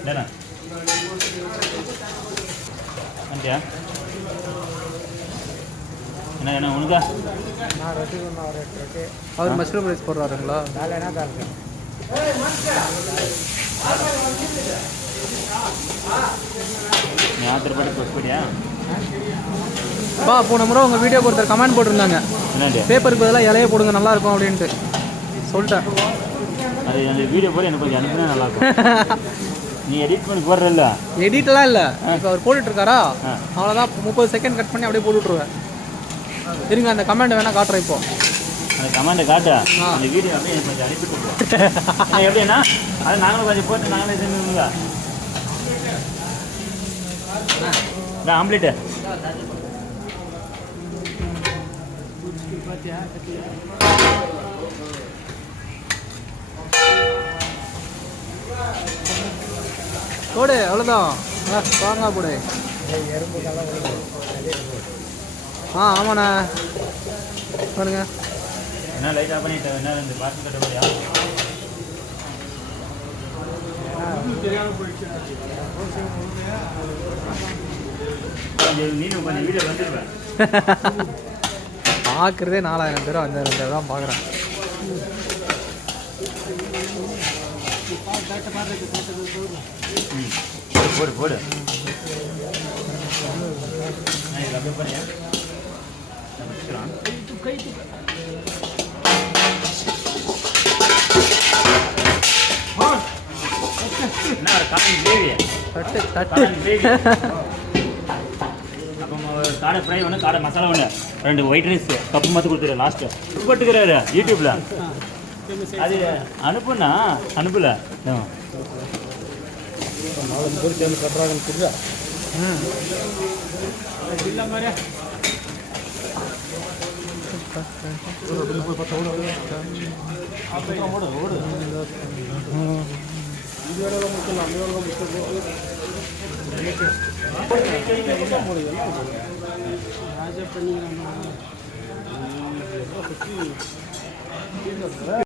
என்னண்ணா வந்துட்டியா? என்ன உனக்கா? அவர் மஷ்ரூம் ரைஸ் போடுறாருங்களா? நீ ஆத்திரப்பட்டு போயிட்டியா? போன முறை உங்கள் வீடியோக்கு ஒருத்தர் கமெண்ட் போட்டிருந்தாங்க, பேப்பருக்கு பதிலாக இலைய போடுங்க நல்லாயிருக்கும் அப்படின்ட்டு சொல்லிட்டேன். அது அந்த வீடியோ போய் எனக்கு கொஞ்சம் அனுப்பினா நல்லாயிருக்கும். நீ எடிட் பண்ணி போடுறல்ல? எடிட்டெல்லாம் இல்லை, இப்போ அவர் போட்டுட்ருக்காரா, அவ்வளோதான். 30 செகண்ட் கட் பண்ணி அப்படியே போட்டுவிட்ருவேன். இருங்க, அந்த கமெண்ட் வேணால் காட்டுறேன். இப்போ அந்த கமெண்ட்டை காட்டு, அந்த வீடியோ அப்படியே எனக்கு கொஞ்சம் அனுப்பிட்டு எப்படின்னா அது நாங்களும் கொஞ்சம் போட்டு நாங்களே செஞ்சுருங்க. ஆம்லேட்டு போடு, அவ்வளோதான். ஸ்ட்ராங்காக போடு. ஆமாண்ணா பாருங்க. என்ன லைட்டாக பண்ணிட்டு என்ன இந்த பாட்டு கட்ட முடியா? நீனும் கொஞ்சம் வீடியோ வந்துடுவேன். பார்க்குறதே 4000 பேரும் 5000 பேர் தான் பார்க்குறேன். போடு போடு. அப்படியே பண்ணியா? என்ன காடன் கிரேவி? தட்டு தட்டு கிரேவி. அப்போ காடை ஃப்ரை ஒன்று, காடை மசாலா ஒன்று, 2 ஒயிட் ரைஸ் கப்பு மாற்ற கொடுத்துரு. லாஸ்ட்டு போட்டுக்கிறாரு யூடியூப்பில். அது அனுப்புண்ணா அனுப்பல. 4 பேர் சேர்ந்து கட்டுறாங்கன்னு புரியுதா?